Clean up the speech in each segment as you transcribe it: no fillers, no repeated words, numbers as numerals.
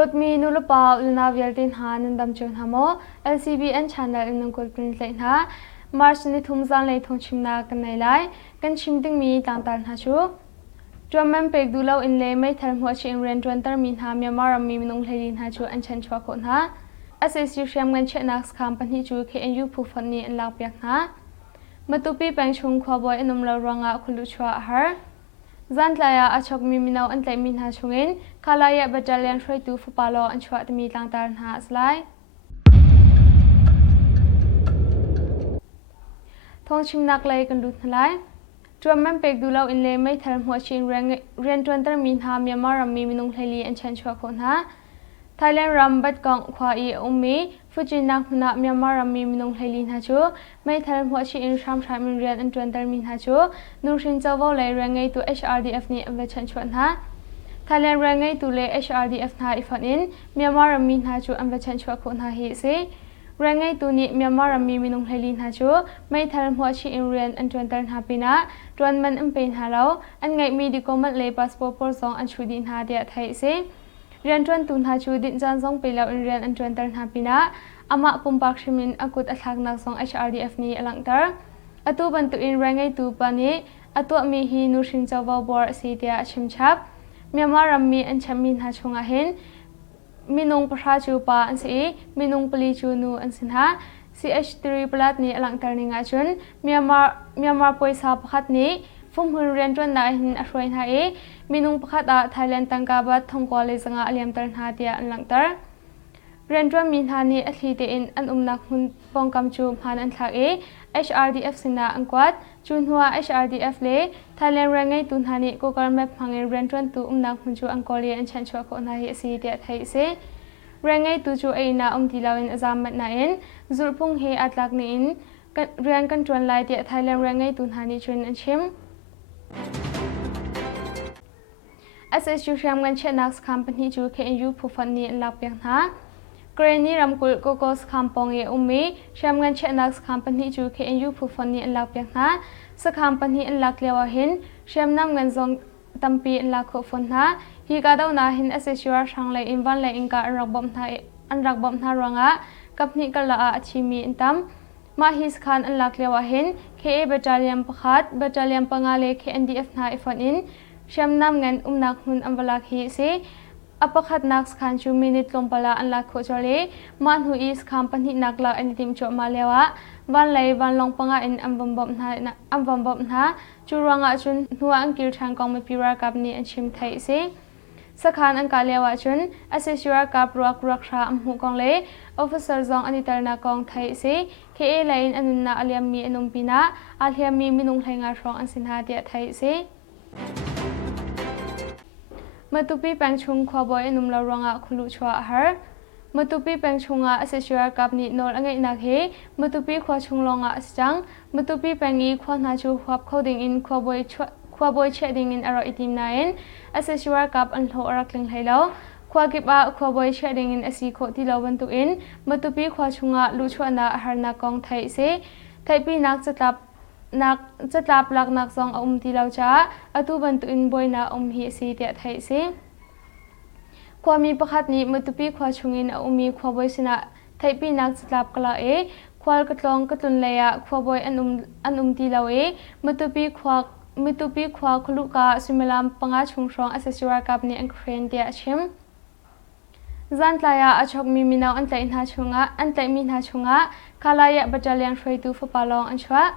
Lot mi nulapa luna vialtin ha nandam chun hamo LCBN channel in nangkul print late ha March ni thum zaanlei thawngchimnak kanai lai kan chimting mi tangtan ha chu Tuan pek du lau in le meithal hmuah chi in riantuan termi ha Myanmar rammi minung hleilin ha chu an chan chuah khon ha SSU hriamngan chiahnak sakhan pani chu KNU phufon ni an lak piak ha Matupi peng chung khuabawi enum lo ruanga khulu chuah har Zaantlai a chawkmi mino an tlaih min ha chungin Kah Lah Yah battalion hruaitu fupalo an chuah temi tlangtar ha Zaantlai thawngchimnak lai kan lut halai Tuan pek du lau in le meithal hmuah chi in riantuan termi ha Myanmar rammi minung hleili an chan chuah khon ha Thailand ram bat kong khua I ummi fujinak huna Myanmar rammi minung hleilin ha chu meithal hmuah chi in sham sham in rian an tuan termin ha chu nungrin chawkmi lai rangai tu HRDF ni an chan chuan ha Thailand rangai tu le HRDF na ifan in Myanmar rammi ha chu an chan chuah khon ha hi se rangai tu ni Myanmar rammi minung hleilin ha chu meithal hmuah chi in rian an tuan tar ha pina tuan man an pein ha lo an ngai mi di komat le passport por zong an chudin ha dia thai se riantuan tun ha chu din jan zong pe lo in rian an tuan tar ha pina ama pumpak shimin akut athaknak zong HRDF ni alangtar atu ban tu in rangai tu pani atu mi hi nushin chawa bor si dia chimchap Myanmar rammi an chamin ha chunga hin minung pasha chu pa an si minung pali chu nu an sin ha CH3 plat ni alangtar ni nga chun Myanmar poisa pakhat ni fumhun riantuan na hin ashroin ha e minung pakhat a Thailand tangka bat thongkwa le zanga aliamtar ha dia an langtar riantuan min ha ni athli te in an umnak hun pongkam chu han an thak e HRDF sina an kwat chun hua HRDF le Thailand rangai tun ha ni kokar map phangin riantuan tu umnak hun chu an koli an chan chua khon ha hi si dia thai se rangai tu chu eina tilawin azamat na in zulpung he atlak ni in rian kan tuan lai dia Thailand rangai tun ha ni chun an chim SSU hriamngan chiahnak sakhan pani chu KNU phufon ni an lak piak ha Kreni ramkul kokos kampong e ummi hriamngan chiahnak sakhan pani chu KNU phufon ni an lak piak ha sakhan pani an lak lewa hin hriamnam ngan zong tampi an lak khofon ha hi ka dau na hin SSU ranglei in van lai inka an rakbom na ruanga kapni Kah Lah a chimi intam ma hi sakhan an lak lewa hin KA battalion pakhat battalion pangale KNDF na ifon in hriamnam ngan umnak hun an valak hi se apakhat nak sakhan chu minute lompala an lak kho chole man hu is sakhan pani nak la anything cho ma lewa van lai van long panga in am bom na chu ruanga chun hnuah an kil thang kong me pira kap ni an chim thai se sakhan an ka lewa chun SSU kap ruak raksha am hu kong le officer zong anitar na kong thai se KA lain anun na aliam mi anum pina alhiam mi minung thainga rong an sinha dia thai se Matupi peng chung khuabawi enum lo ruanga khulu chuah har Matupi peng chunga SSU kap ni nol angai nak he Matupi khua chung longa asjang Matupi pengi khua na chu hwap khoding in khuabawi cheding in aro itim nain SSU kap an hlo arak ling hailo khua kipa khuabawi cheding in asi kho ti lo bantu in Matupi khua chunga lu chuana harna kong thai se thaipi nak chatlap lak nak zong ti lo cha atu bantu in boina hi si dia thai se khwami pakhat ni Matupi khwa chungin mi khwabawi sina thaipi nak chatlap kala e khwal katlong katlun leya khwabawi an ti lo e Matupi khwa khulu ka sumelam panga chungshong SSU kap ni an khren dia chim Zaantlai a chawkmi mino an tlaih min ha chunga Kah Lah Yah battalion hruaitu fupalong an chuah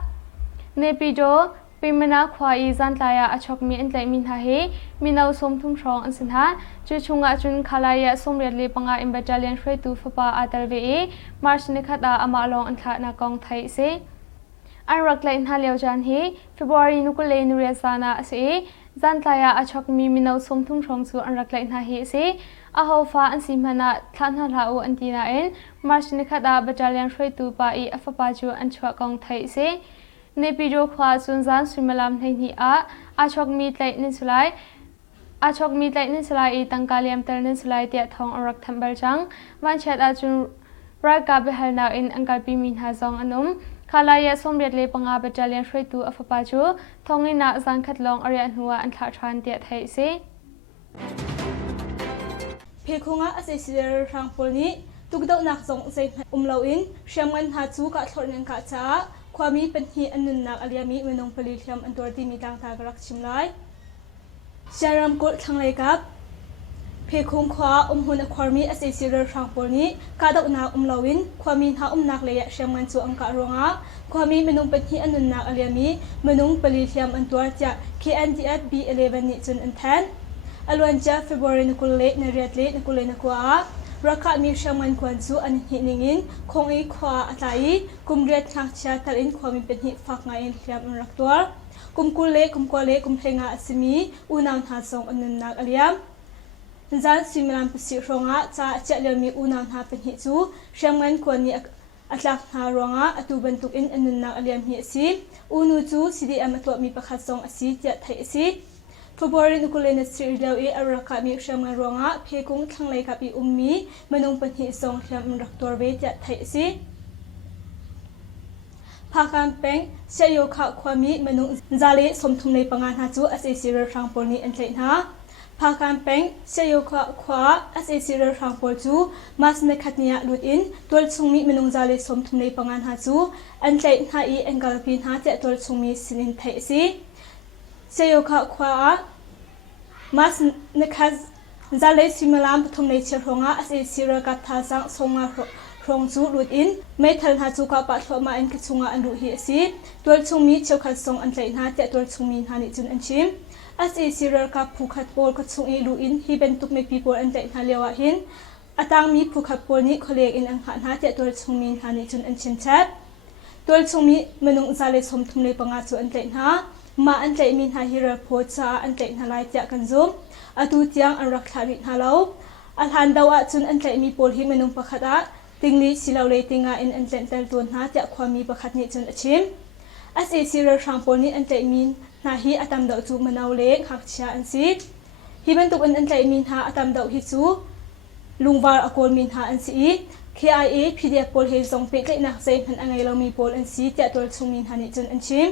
Nepido pimana khua I Zaantlai a chawkmi an tlaih min ha he mino som thum rong an sin ha chu chunga chun Kah Lah Yah somriat le panga in battalion hruaitu fupa atarve e march ni khata ama long an thla na kong thai se an raklai in ha leo jan he February nukule nuria sana se Zaantlai a chawkmi mino som thum rong chu an raklai in ha he se a hofa an simhana thlanha hlau an tina in march ni khata battalion hruaitu pa I afapa chu an chuah kong thai se Nepido khwa chun zan sumalam thei a chawkmi tlaih nin sulai I tangkaliam tar nin sulai tia thong arak thambal chang van chat a chun raka behal na in angkalpi min ha zong anum Kah Lah Yah somriat le panga battalion hruaitu afapa chu thongina zan khatlong aria hnuah an thla than tia thai se เพคงะอาศัยสิเดอรังปนี้ตุกดาวนักจงใจลอยเชียงมันหาจูกะทอนังกะจ้าความมีเป็นที่อันนุนนักอริยมีมันงผลิตยำอันตัวที่มีต่างตากรักชิมไลเชารำกดทั้งเลยกับเพคงขวาหุ่นความมีอาศัยสิเดอรังปนี้กาดาวนักลอยความมีหานักเลยเชียงมันจูอังกะรวงะความมีมันงเป็นที่อันนุนนักอริยมีมันงผลิตยำอันตัวจะ KNDF B11 นี่จนอันแทนอลวันจ้าเฟบรุยนกุลเล่นเรียดเล่นกุลเล่นกัวรักมีเชียงมันกวนจูอันหินิงินคงอีขวาอัตายกุมเรียดทักชาตัดอินความมีเป็นหิฟักไงอินเรียมรักตัวกุมกุลเล่กุมกัวเล่กุมเพงาสมีอุนามหาสงอันนันนักอริยมจานสิมิลันปสิรงะจ้าเจริญมีอุนามหาเป็นหิจูเชียงมันกวนนี้อัตลักษณ์หารวงะอตุบันตุกินอันนันนักอริยมหิสีอุนูจูสิดีอัมตัวมีประคัตสงอสีเจไทยสีฟบรินุกุเลนสิริดาวอารักมีเชียงมันรวงะเพกุงทั้งเลยกับอุมมีมันงเป็นหิสงเทียมรักตัวเวทไทยสิพาการเป็งเชยโยคะความมีมันงซาเลสมทุมในปังงานหาจูอาศัยสิริรังปนีอันเทนะพาการเป็งเชยโยคะขวาอาศัยสิริรังปจูมาสเนคัตเนียลุดอินตัวชงมีมันงซาเลสมทุมในปังงานหาจูอันเทนะอีอันกาลพินหาเจตัวชงมีสินินไทยสิเชยโยคะขวามาสเนคัสซาเลสิมลามปฐมในเชิงอาศัยสิริกัตทาสังสงอารองจูลุดอินไม่ทันหาจูกับปัตตมาอินกิจงอันดูเฮียสีตัวชงมีเชี่ยวขัดสงอันไหลหาแต่ตัวชงมีหานิจุนอันชิมอาศัยสิริกับผู้ขัดโปลกัดชงอีลุอินฮีเป็นตุกไม่ปีโปลอันไหลหาเลียวหินอาตังมีผู้ขัดโปลนี้เขาเรียกอินอังหาแต่ตัวชงมีหานิจุนอันชิมแชทตัวชงมีมนุษย์ซาเลสมทุมในปังอาจูอันไหลหามาอันใจมีหาฮิระโพจาอันใจนาลายเจกันซุมอตุเตียงอันรักษาริฮาเลาอันหันดาวจุนอันใจมีโพลฮิมนุงประคัดติงลีสิลาเลติงาอินอันใจเตลตัวหาเจความมีประคัดนี้จนชิมอาศัยสิระชังโพลนี้อันใจมีนาฮีอัตมดาวจูมนาวเล็กหักเชียอันซีฮิบันตุกอันใจมีหาอัตมดาวฮิจูลุงวาร์อโกลมีหาอันซี KIA PDF โพลเฮซงเป็กเลยนักใจพันอังไงเรามีโพลอันซีเจตัวชงมีหานี้จนอันชิม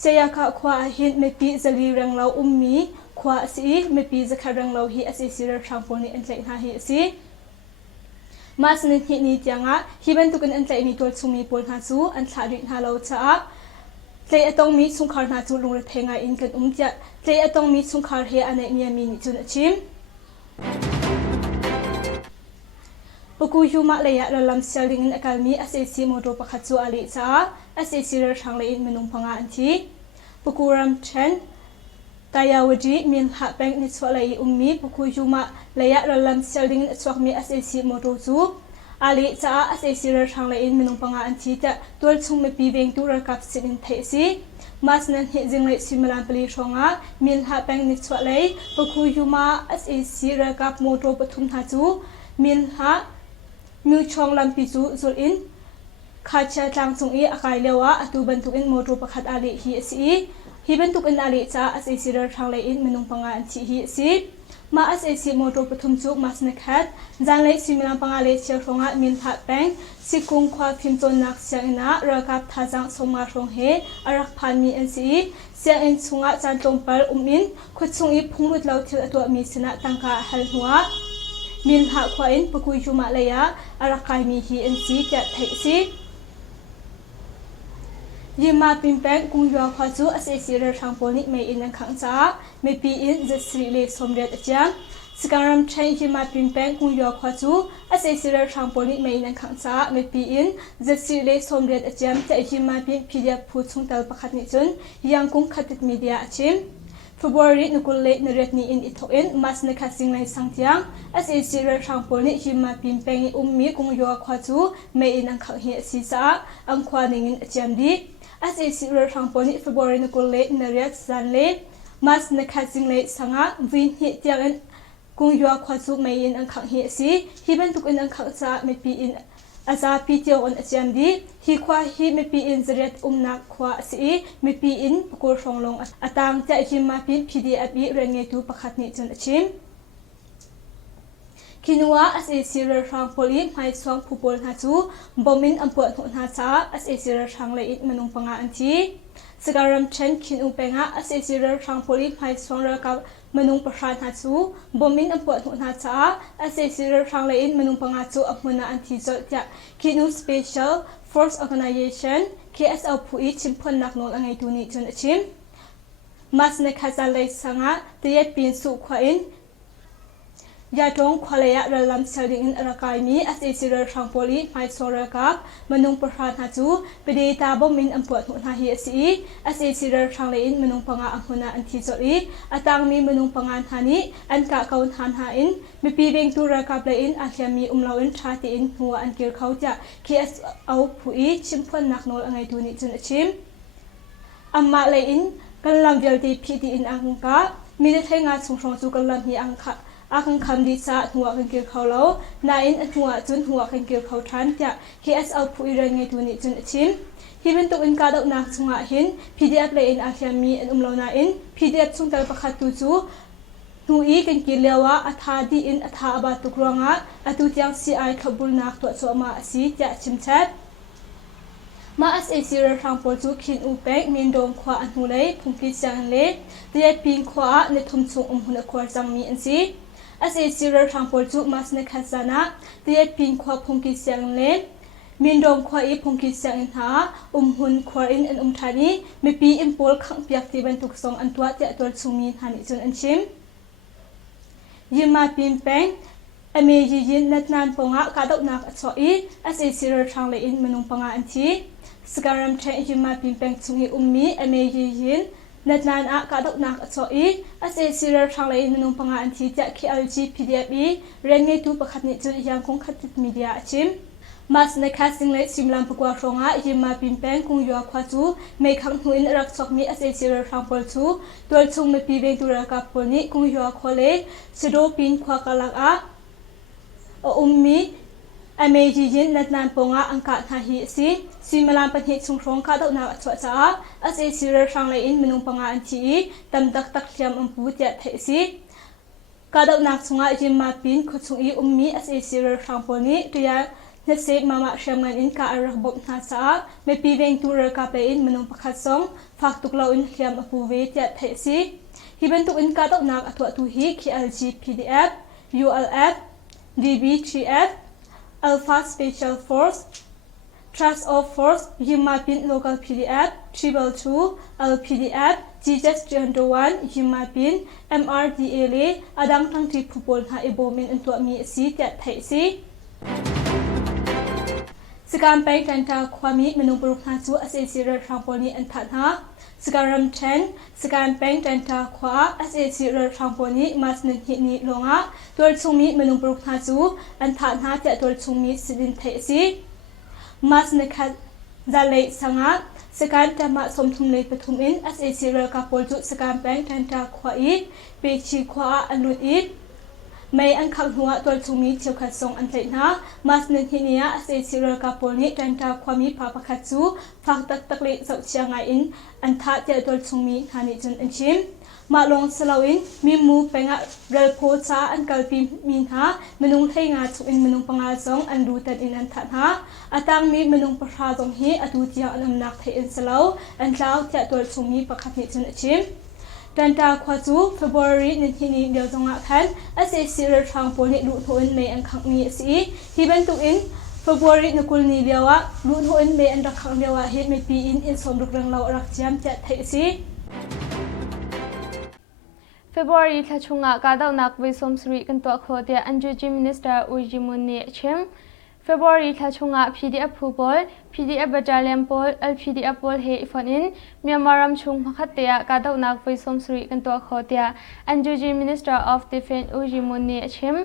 เสียข้าขวาหินไม่ปีจะลีรังเรามีขวาสีไม่ปีจะขารังเราฮีอาศัยสิระชังโพนี้อันใจหาฮีสีมาสนิทหินีจังอ่ะฮีเป็นตุกันอันใจมีตัวชงมีโพลหาจูอันสาริหาเราจ้าใจต้องมีสุขารหาจูลงระเทงอินกันจะใจต้องมีสุขารเฮียอันไหนมีนิจุนชิมปกุยูมาเลยะเราลำเสียลิงอันการมีอาศัยสิโมโตประคัตจูอาลิจ้าอาศัยสิระชังเลยอินมันงพังอันที่ปกุรำเชนตายาวดีมีนหักแบงนิสวาเลยมีปกุยูมาเลยะเราลำเสียลิงชวกมีอาศัยสิโมโตจูอาลิจ้าอาศัยสิระชังเลยอินมันงพังอันที่จะตัวชงไม่ปีเวงตัวระกับสินเทสิมาสนันเหตุจึงเลยสิมลานปลีชงอ่ะมีนหักแบงนิสวาเลยปกุยูมาอาศัยสิระกับโมโตปทุมหาจูมีนหักมิวชองลำปิจูจุลอินข้าเชื่อจังจงอีอากาศเลวะอตุบันทุกอินโมดูประคัดอาลีฮีสีฮีบันทุกอินอาลีจ้าอาศัยสิระทางเลยอินมนุงปังงานที่ฮีสีมาอาศัยสิโมดูปฐุมจุกมาสนักฮัดจานเลยสิมิลังปังอาลีเชื่อฟงะมินทัดแปงสิกุงควาพิมตนนักเสียงนะระกับท่าจังสมาชงเฮอารักพันมีอันสีเสียงอินสุงะจันตรงเปิลอินขุดสุงอีพุ่งลุดเหล่าที่ตัวมีสนะตังกาฮัลหัวมินหักขวาอินปกุยจุมาเลยะอารักไกมีฮีอินซีจะไทยซียิมาปิมแปงกุงยัวขวาจูอาศัยสิระชังโพนิไม่อินนังขังจ้าไม่ปีอินจะสิริเลสมเด็จจังสการัมชัยยิมาปิมแปงกุงยัวขวาจูอาศัยสิระชังโพนิไม่อินนังขังจ้าไม่ปีอินจะสิริเลสมเด็จจังแต่ยิมาปิมพิเดียพูดชงเตลประคัดนิจนยังกุงขัดติดมีเดียชิมฟบรินุกุลเลนเรตนีอินอิทอินมาสเนคัสิงไลสังเทียงอาศัยสิระชังโพนิยิมาปิมแปงมีกุงยัวขวาจูไม่อินนังขังเฮียซีซ่าอังควานิงินจัมดีอาศัยสิระชังโพนิฟบรินุกุลเลนเรียดซันเลมาสเนคัสิงไลสังะวินเฮียเตียงกุงยัวขวาจูไม่อินอังขังเฮียซีฮิบันตุกอินอังขังจ้าไม่ปีอินอาซาพิเทียวอันจัมดีฮิควาฮิไม่ปีอินเรียดนักขวาสีไม่ปีอินปกุลชงลงอาตังจะฮิมาปินพีดีอบีเรงเงตูประคัดนิจนชิมคินัวอาศัยสิระชังโพลีไม่สวงผู้บริหารจูบอมินอันปวดหัวหน้าจ้าอาศัยสิระชังเลยอินมนุงปังอันที่สการัมเชนคินอุเปงะอาศัยสิระชังโพลีไม่สวงระกับ มนุงประชาหาจูบ่มินอำปวดหัวหน้าจ้าอาเซซิเรทางเลยมนุงปังอาจูอำมนาอันที่จดจากคินู Special Force Organization KSL ผู้อีชิมพลนักโนลไงตูนี้จนชิมมาสในคาซาเลสังะเตียปีนสุขวอินยาตรงควาเลยะระลำเซลดิงอรากายมีอาเซซิเรทางโพลีไมโซเรกับมนุงประชาหาจูไปเดตาบ่มินอำปวดหัวหน้าเฮียซีอาเซซิเรทางเลยมนุงปังอาอำมนาอันที่จดอีอาตังมีมนุงปังานหานี้อันกะเกาหานหาอินมีปีเบงตูระกับเลยอาเฮียมีลาวินชาติอินหัวอันเกี่ยวเขาจะคีเอสเอาผู้อีชิมพลนักโนลไงตูนี้จนชิมอัมมาเลยกันลำเวลตีพีดีอินอังกะมีได้ใช้งานส่งจูกันลำฮีอังคะอาคังคำดีซาหัวกันเกี่ยวเขาแล้วนายอินหัวจุนหัวกันเกี่ยวเขาทันจะ KSL ผู้อีเรงไงตัวนี้จนชิมฮิเป็นตัวอินกาดนักสงะหิน PDF เลยอินอาเคียมีอันเลานายอิน PDF ซุงเตลประคัตตูจูนูอีกันเกี่ยวว่าอัฐาดีอินอัฐาบาตุกรองะอัตุยัง CI ขบุลนักตัวสวมาสีจะชิมแชทมาอัสเอซิเรทางโปรจูคินอุเปกมีนโดมขวาอันหูเลยพุงกิจังเล่เดียปิงขวาในทุ่มสูงหุ่นขวาจังมีอันซีอาเซซิเรทางโปรจูมาสในคาซานะเดียปิงขวาพุงกิจังเล่มีนโดมขวาอีพุงกิจังอินหาหุ่นขวาอินอันทานีมีปีอินโพลขังเปียกที่บรรทุกส่งอันตัวเจตัวสูงมีหันจุนอันชิมยิมาปิมเปงอเมยิยินนัดนานปงะกาดนักอัศวีอาเซซิเรทางเลยอินมนุงปงะอันทีสการัมเทยิมาปิมเปงจุงฮีมีอเมยิยินนัดนานอากาดนักอัศวีอาเซซิเรทางเลยอินมนุงปงะอันทีจะคีเอลจีพีดีเอฟอีเรียนไงตูประคัดนิจุนยังคงขัดติดมีเดียชิมมาสในคาสิงเลสิมลำปกวาชงะยิมาปิมเปงคงยัวขวาจูไม่ขังหุนรักชกมีอาเซซิเรทางโปรจูตัวชงไม่ปีเบงตุระกับปนิคงยัวขวาเลสโดปินขวากาลักอามีอเมจิยินนัดนานปงะอังกาหาฮิซีซิมลามปนิชุงชงคาดนาชวจ้าอาเซซิเรทางเลยอินมนุงปงะอันทีตำดักตักเทียมอัมพูเจตเทซีคาดนักชงะจิมมาปินขชงอีมีอาเซซิเรทางปนิตัวอย่างเนเซมามาเชมันอินกาอรักบบนาซาไม่ปีเวงตูเรกาเปอินมนุงปขัดซงฝากตุกลาอินเทียมอัมพูเวเจตเทซีฮิเป็นตุกอินกาดนักอัตวตุฮีคีเอลจีพีดีเอฟULF DB3F Alpha Special Force Trust of Force Yimapin Local PDF 222 LPDF GJS 301 Yimapin MRDA อดังทั้งที่ผู้บริหารโบมินอันตัวมีสีเจ็ดไทยสีสการไปกันตาความมีมนุษย์บรุษหาจูอาเซซิเรทางปนีอันถัดหาสการรำเชนสการแปงกันตาขวาอาเซซิเรทางปนีมาสนึกหินีลงอ่ะตัวชงมีมนุษย์บรุษหาจูอันถัดหาแต่ตัวชงมีสิดินเทซีมาสนึกzaanleiสังะสการจะมาสมทุมเลยปฐุมอินอาเซซิเรกับปจุสการแปงกันตาขวาอีเปชีขวาอันลุดอีไม่อันขังหัวตัวชูมีเชียวขัดทรงอันเล็กนะมาสนึกที่นี้อาเซซิเรกับปนิจันทาความมีพาปขัดจูฟังตักเล็กสักเชียงไงอินอันท้าเจอตัวชูมีหานิจุนอันชิมมาลงสลาวินมีมูเป็งะเรลโพซาอันกัลปีมีนหามนุงไทยงาชุอินมนุงปังอาซองอันดูตัดอินอันทัดหาอาตังมีมนุงประชาตรงฮีอดูเจียงอันนักไทยอินสลาวอันเท้าเจอตัวชูมีปขัดนิจุนอันชิมดันตาขวาจูเฟบรุรีในที่นี้เดียวจงอาคันอาเซซิเรทางโพนิลุทอินเมอันขังมีสีที่เป็นตุอินเฟบรุรีนกุลนีเดียวะลุทอินเมอันรักขังเดียวะเฮดไม่ปีอินสมรุกเรื่องเรารักเจียมจะไทยสีเฟบรุรีทชงะกาดาวนักวิสมสรีกันตัวโคเดียอันจูจิมินิสเตอร์อุจิมุนเนชิมเฟบรุรีทชงะ PDF ผู้บอล PDF battalion บอล LPDF บอลเฮฟอนอินเมียนมารัมชุงพักเตียกาดาวนักวิสมสรีกันตัวโคเดียอันจูจิมินิสเตอร์ of Defense อุจิมุนเนชิม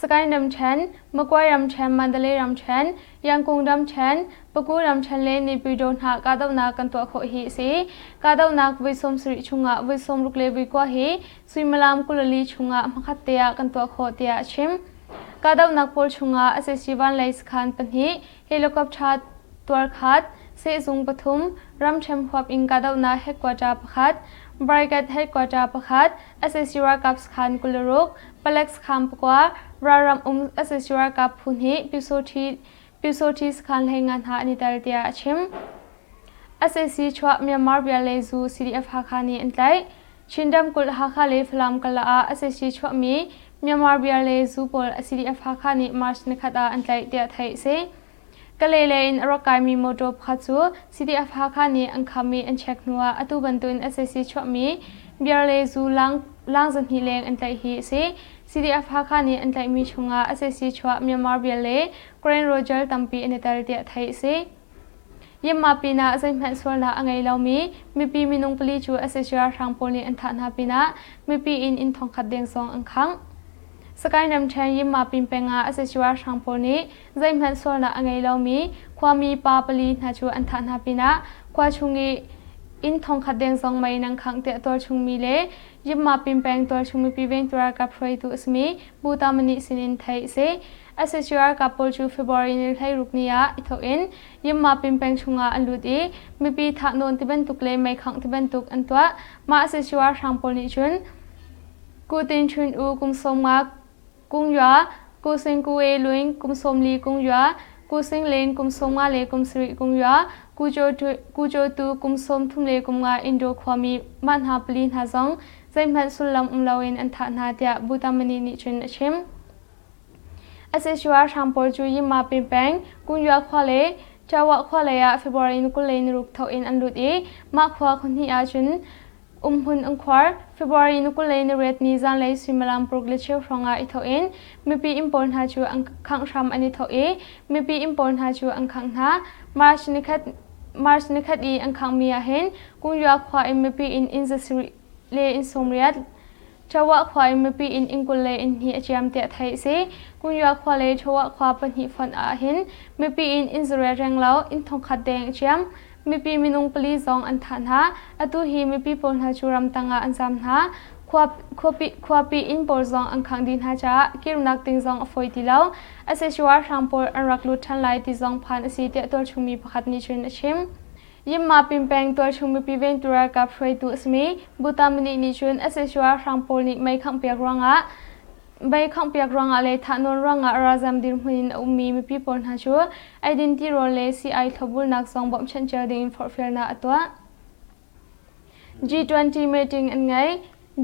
สกายรำเชนมกวายรำเชนมันเดลีรำเชนยังกงรำเชนปกูรำเชนเลนิบิโดนหากาดาวนักกันตัวโคฮีสีกาดาวนักวิสมสรีชงะวิสมลุกเลวิกว่าฮีสุยมลามกุลลีชงะพักเตียกันตัวโคเตียชิมกาดาวนักพลชงะอาเซซิวันไลส์ขันปนีเฮลิคอปเตอร์ตัวขัดเซซุงปฐุมรำเชมขวบอิงกาดาวนักเฮกวาจาประคัดบริการเฮกวาจาประคัดอาเซซิวากับขันกุลรุกเปเล็กขันปกว่ารารำอาเซซิวากับพุนฮีปิโซทีสขันแห่งงานหานิตาลเตียชิมอาเซซิชัวเมียนมาร์เบียเลซู CDF ฮักฮานีอันไล ชินดัมกุลฮาคาเลฟลามกะลาอเซซีชวมีเมียนมาเบียเลซูปอลCDFฮาคานิมาร์ชนคัดอันไลเดียไทยเซกะเลเลอินอรกายมีโมโตพัดซู CDF ฮาคานิอังคามีอันเช็คนัวอตุบันตุนอเซซีชวมีเบียเลซูลังจันฮิเลงอันไลฮีเซCDF ฮาคานิอันไลมีชงอาอเซซีชวเมียนมาเบียเลเกรนโรเจอร์ตัมปีอันเตอร์เดียไทยเซยมมาปีนาใจแม่สวลาอังไงเรามีปีมินุงปลีจูอเซซีอาทางโพลีอันทานาปีนามีปีอินทองขัดเดียงซองอังคังสกายนำเชยยิมมาปิมเปงาอเซชัวทางโพนี้ใจแม่สวลาอังไงเรามีความมีปาปลีนาจูอันทานาปีนาความชุงีอินทองขัดเดียงซองไม่นังคังเตะตัวชุงมีเลยิมมาปิมเปงตัวชุงมีปีเวนตัวกับไฟตุสมีบูตามนิสินินไทยเซอเซชัวกับโพลจูเฟบรุยนิไทยรุกนียาอิทอินยิมมาปิมเปงชุงาอันลุดีมีปีทักโนนที่เป็นตุกเลไม่คังที่เป็นตุกอันตัวมาอเซชัวทางโพนี้ชุนกูตินชุนอูกุมสมากกุงยากูสิงกูเอลุยกุมสมลีกุงยากูสิงเลนกุมสมงาเลกุมสริกุงยากูโจตูกุมสมทุมเลกุมงาอินโดความมีมันหาปลีนหาซองใจมันสุลำลาวินอันทานาเดียบูตามนีนิชุนชิมอเซชัวทางโพลจูยิมมาปิมแปงกุงยาควาเลจาวะควาเลยะเฟบรุยนุกุเลนรุกเท่าอินอันลุดีมาควาคนที่อาจุนหุนอังควาเฟบรุยนุกุเลนเรตนีจันเลยสิมลามโปรเกรสเชฟฟองอาอิทอินมีปีอิมพอร์ตหาจูอังคังชามอันนี้เท่ามีปีอิมพอร์ตหาจูอังคังหามาร์ชนิคัดอีอังคังมีอาเห็นกุงยาความีปีอินเซซิเลอินสมเรียดชาวะควายมีปีอินกุเลอินฮีเจียมเตะไทยเซกุญยาควาเลชาวะควาปันฮีฟันอาหินมีปีอินสเรแรงเล่าอินทองขัดแดงเจียมมีปีมินุงปลีซองอันทันหาอตุฮีมีปีปนหาจูรัมตังอาอันซามหาควาปีอินปอลซองอันขังดินหาจ้ากิรนักติงซองอฟอยติเล่าอเซชัวทางปอลอันรักลุทันไลติซองพันอสีเตะตัวชุมีประคัดนิชนชิมยิมมาปิมแปงตัวชุมมีปีเวนตัวกับไฟตุสมีบูตามนินิชุนอเซชัวทางโพลิไม่ขังเปียกรังอะใบขังเปียกรังอะเลยทานนรังอะราซัมดิรมุนินอุมีมีปีปนหาชัวไอดินติโรเลซีไอทบุลนักซองบอมชันเจอดินฟอร์ฟิลนาตัว G20 meeting อันไง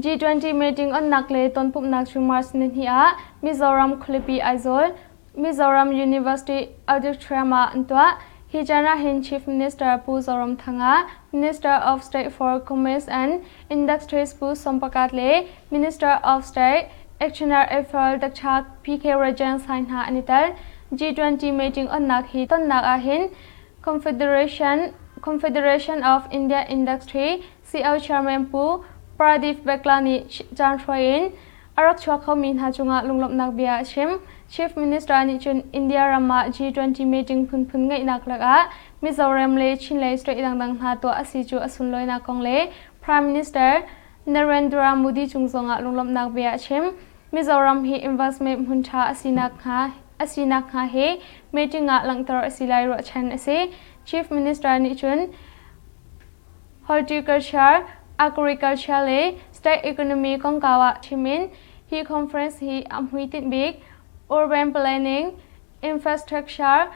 G20 meeting อันนักเลยตอนปุ่มนักชูมาร์สนิฮิอามิโซรัมคลิปีไอโซลมิโซรัม University Auditorium อันตัวHijana Hin Chief Minister Pu Zoram Thanga, Minister of State for Commerce and Industries Pu Sompakatle, Minister of State, Actioner Affair Dakchak PK Rajan Sainha Anital, G20 meeting on Nakhi Ton Nagahin, Confederation of India Industry, CO Chairman Pu, Pradip Beklani Zaantlai, Arak Chuah Minha Chunga Lunglop Nakbia Shim, Chief Minister Nichun India Rama G20 meeting Pun Ngai Naklaga, Mizoram Le Chin Le Straight Dang Ha to Asiju Asun Loina Kong Le, Prime Minister Narendra Modi Chungzonga Lunglop Nakbia Shim, Mizoram He Investment Huncha Asinak Ha He, meeting at Langtar Asilai Ro Chan Se, Chief Minister Nichun Horticulture, Agriculture Le, State Economy Kongkawa Chimin, He Conference He Amhuitit Big, Urban Planning, Infrastructure,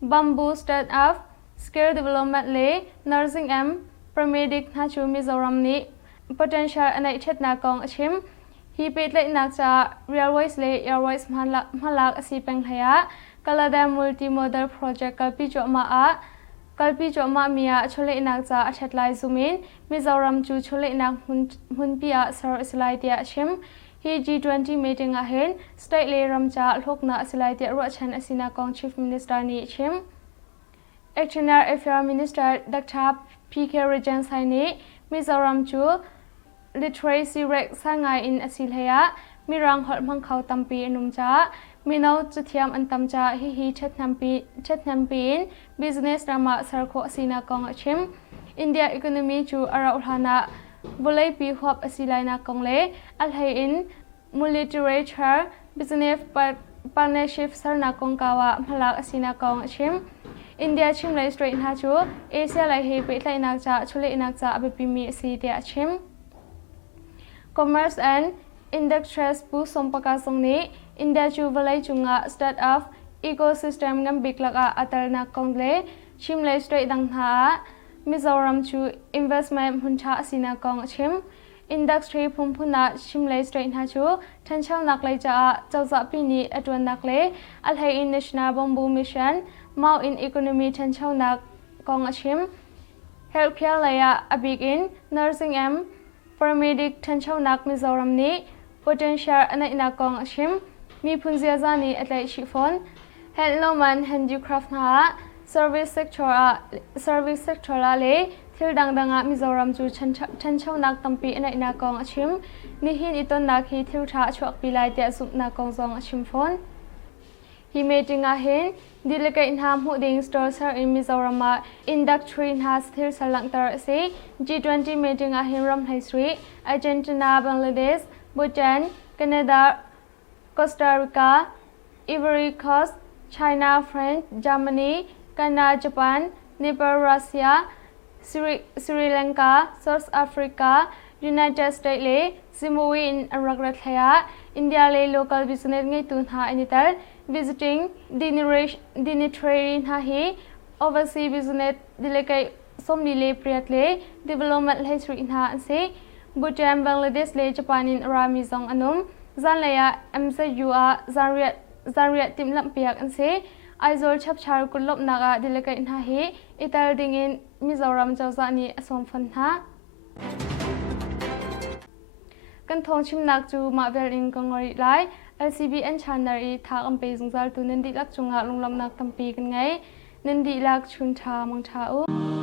Bamboo Startup, Skill Development Le, Nursing M, Paramedic Nachu Mizoram Ni, Potential Anai Chiahnak Kong Achim, He paid like Nakja, Railways Le, Airways Malak Asipeng Haya, Kah Lah Yah Multimodal Project Kalpi Joma Mia, Chole Nakja, Zaantlai Zumin, Mizoram Chu Chole Nak Hunpia Sar Islaitia Achim, He G20 meeting ahen, State Le Ramja, Lokna Asilaitia Rochan Asina Kong Chief Minister Ni Chim, Actioner Affair Minister Dr. PK Rajan Saini, Mizoram Chu, Literacy Rek Sangai in Asilhaya, Mirang Hot Mangkau Tampi Numja, Mino Chutiam and Tamja, He Chetnampi, Business Rama Sarko Asina Kong Chim, India Economy Chu Arauhana, Volay Pi Hop Asilaina Kongle, Alhain, Multilateral Business Partnership Sarna Kongkawa, Malak Asina Kong Chim, India Chim Lay Straight Hachu, Asia Lai He Petlay Nakja, Chule Nakja Abipimi Sitia Chim, Commerce and Industries Pu Sompaka Songni, India Chu Volay Chunga, Startup, Ecosystem Gambiklaka Atalna Kongle, Chim Lay Straight Dangha, Mizoram Chu Investment Huncha Asina Kong Chim, industry pumpuna chimlei straight ha chu thanchau nak lai cha chawza pini atwan nak le alhai in national bamboo mission mau in economy thanchau nak kong achim healthcare laya abig in nursing paramedic thanchau nak Mizoram ni potential ana ina kong achim mi phunzia zani atlai chiphon handloman handicraft ha service sector la le thil dangdanga Mizoram chu thanchau nak tampi ana ina kong achim ni hin iton nak hi thil tha chuak pilai te sup na kong zong achim phon hi meeting a hin delegate ham hu ding store sir in Mizoram industry has thil salang tar se G20 meeting a hin ram history Argentina Bangladesh Bhutan Canada Costa Rica Ivory Coast China France Germany Canada Japan Nepal Russia Sri Lanka South Africa United States le Zimbabwe in Aragrathaya India le local business ngai tun ha anital visiting dignitary ha hi overseas business delegate somni le priat le development history in ha se Bhutan Bangladesh le Japan in Rammi zong anum Zaantlai MCU Zaanriat timlam piak an se aizol chap char kulop naga delegate ha hi ital ding in Mizoram chawza ni asom phon ha kan thawngchimnak chu mavel in kangori lai LCBN channel i thak ampe zungzal tu nandi lak chunga lunglam nak tampi kan ngai nandi lak chun tha mang tha u